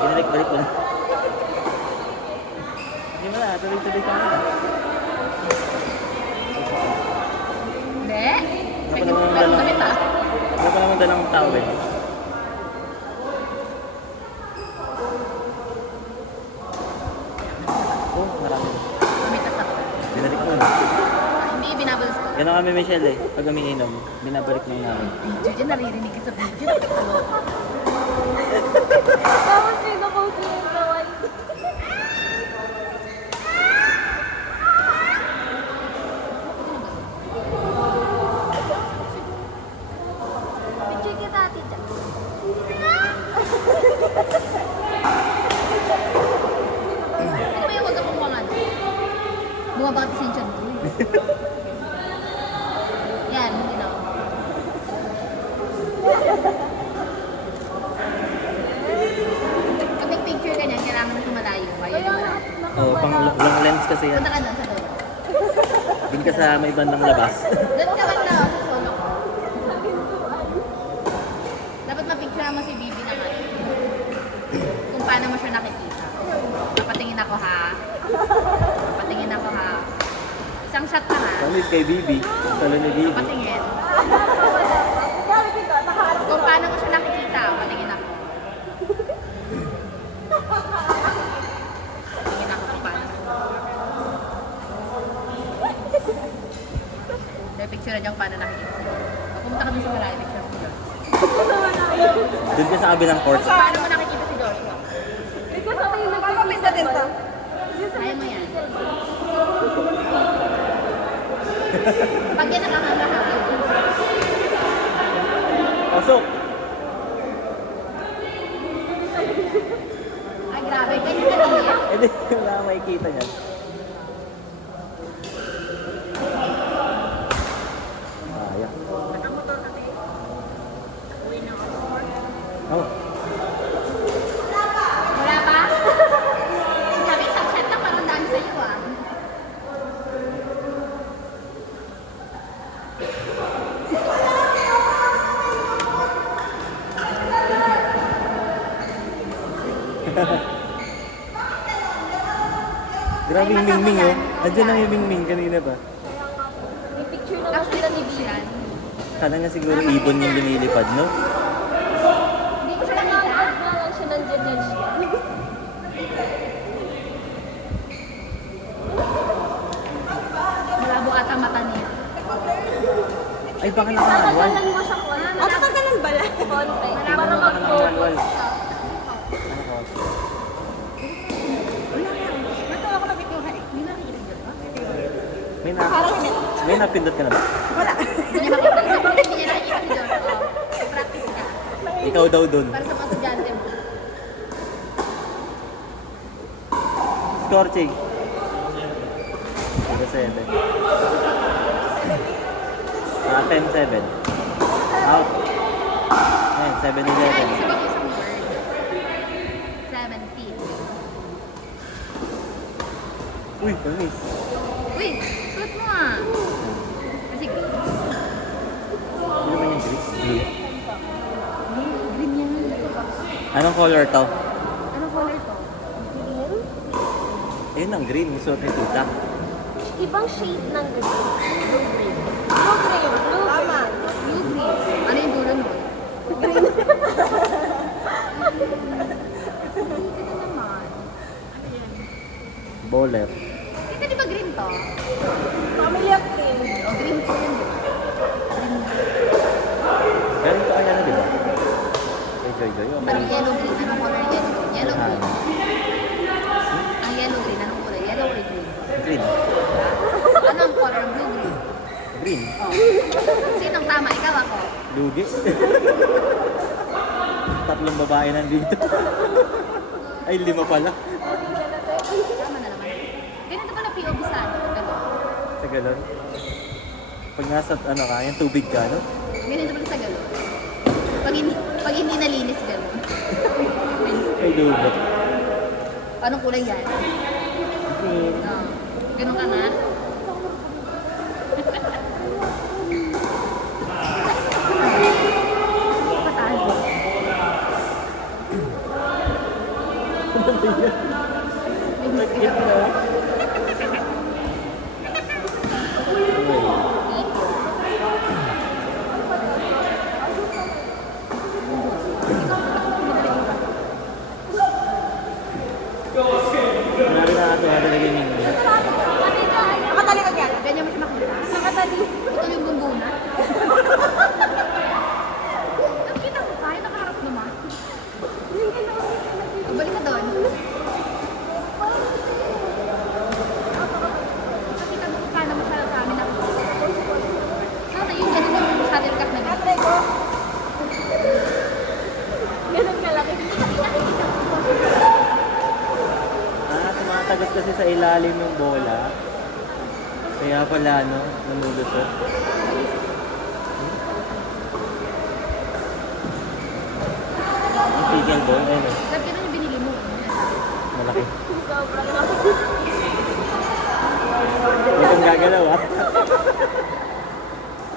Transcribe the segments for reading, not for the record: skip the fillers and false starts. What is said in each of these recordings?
Balik mo na. Hindi mo na, tuloy-tuloy ka na. Hindi. Ano pa naman dalang, ano pa naman dalang towel? Oh, marami. Mamitas ako. Binalik mo na. Hindi, binabalas ko. Gano'n kami, Michelle eh. Pag umiinom, binabalik lang namin. Video dyan, naririnig ka sa video. Tapos may napost mo yung gawan. Picture kita, tita. Ano ba yung wag akong mga ano? Bumaba ka sa tiyan mo. Yan, hindi na ako. Kapag picture ka niyan, kailangan na sumalayo. Ayaw naman ako. Oh, pang long lens kasi yan. Punta ka doon sa doon. Din ka sa may bandang labas. Doon ka banda sa solo ko. Dapat mapicture mo si Bibi naman. Kung paano mo siya nakikita. Papatingin ako ha. Papatingin ako ha. Isang shot na ha. Paano kay Bibi? Talo ni Bibi. Papatingin. Gamit ito, nakaharap. Kung paano mo siya nakikita, patingin ako. Patingin ako kung paano. May picture na dyan kung paano nakikita siya. Pag pumunta ka dun sa malayo, picture mo dyan. Doon ka sa kabilang court. Paano mo nakikita si Joshua? Ikaw sa kayo nagpapapinda din to. Kaya mo yan. Pag yan nakakalahat. Pasok! Ay, grabe. Ganyan ka din yan. Eh di, wala kang makikita niyan. Ayan. Oh, Wala pa? Sabi, isang shot lang parang daan sa'yo ah. grabe yung Mingming oh. Andiyan lang yung Mingming kanina ba? May picture na Tapos sila ni Bilan. Kala nga siguro ibon yung lumilipad, no? Hindi ko siya nakita. na lang siya nandiyan yan siya. Malabo ata mata niya. Ay, baka nakawal. Tatagalan mo siya ko. Tatagalan ba lang? Konti. Para Baka mag-focus. nakawal. Natawa ko nakita yung haik. Hindi nakikita niyo ba? May na... May napindot ka na ba? Hindi niya makita. Hindi niya nakikita si Joshua. Practice ka. Ikaw daw dun. Para sa mga estudyante mo. Score, Ching. 7. 10-7. Out. Ayan, 7-11. Ay, sabi ko isang word. 17. Uy, panis. Uy, suot mo ah. Kasi green. Ano naman yung green? Blue. Green yan. Anong color to? Anong color to? Green? Ayun ang green. Yung suot ni Tita. Ibang shade ng green. Blue green. Blue green. Blue Tama. Blue green. Ano yung dulo mo? Green. Ito naman. Ano yan? Bowler. Tita, di ba green to? Family of green. O, green to yun, di ba? Galing to kaya na, di ba? Kay Joy. Oh, Parang yellow green. Anong color yellow green? Yellow green. Ang yellow green. Anong color? Yellow or green? Green. Ano ang color? Blue green. Green. Oh. Sinong tama? Ikaw ako. Lugi. Tatlong babae nandito. Ay, 5 pala. Tama na naman. Ganito pala POV sa ano? Ganun. Sa galon. Pag nasa, ano ka, yung tubig ka, no? Ganito pala sa galon. Pag hindi nalinis, ganun. Ay, lubot. Anong kulay yan? Green. Oh. Ganun ka nga. Patalo. Nag-get na. Marami na ito, talaga yung Nakatali ka yan. Ganyan mo siya makita. Nakatali. Ito yung bumbuna. Nakita ko tayo, nakaharap naman. Balik ka doon. Nakita mo kung paano mo siya kami na. Ano yung ganun yung shuttlecock na Try ko. Ganun kalaki. Tumatagos kasi sa ilalim yung bola. Kaya pala, no, nanulusot. Yung pickleball, ayun o. Sabi ka yung binili mo. Malaki. Sobrang laki. Hindi kang gagalaw, ah.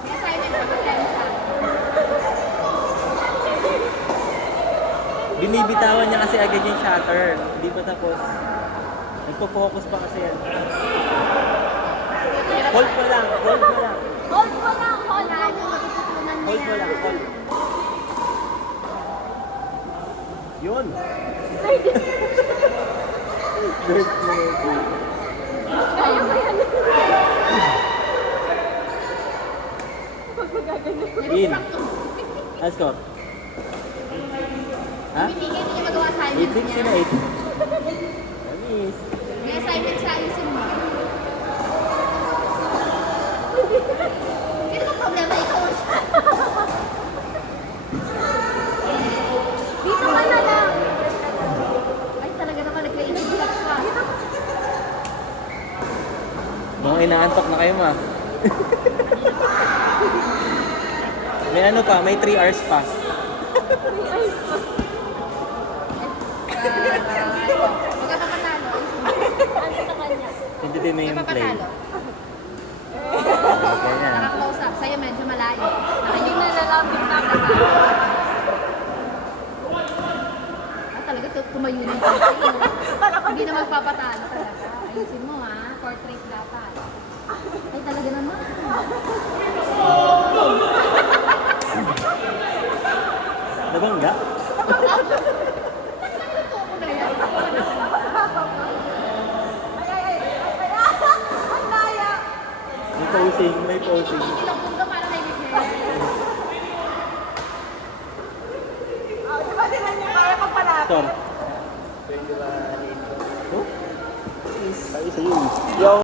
May assignment pa ba tayo sa Binibitawan niya kasi agad yung shutter. Hindi pa tapos. Nagpo-focus pa kasi yan. Hold mo lang, hold mo lang. Hold mo lang, hold mo. matututunan na Hold mo lang, hold. Yun. Dirt mo. Kaya mo yan. Huwag mo gagawin. In. Let's go. Ha? Bibigay, hindi niya magawa assignment 8-6 niya. na 8. Amis. May assignment siya, ayusin mo. Sino bang problema? Ikaw o siya? Dito ka na lang. Ay, talaga naman, nag-creative block ka. Mga inaantok na kayo, ma. May ano pa, may 3 hours pa. May ice pa. Huwag ka papatalo. Ano sa kanya? Hindi din na Huwag yung ka play. papatalo. Ganyan. Naka-close up. Sa'yo medyo malayo. Ayun na lalapit na ako. Talaga, tumayo na yung pagkain. Hindi na magpapatalo talaga. Ayusin mo ha. Portrait dapat. Ay, talaga naman. Nabangga? Ako na yan. Ang laya. May posing, may posing. Ilang punto para kay Miguel. Diba tingnan niyo kaya pag palapit? Storm. 21. Oh? Ay, sa'yo. Yo!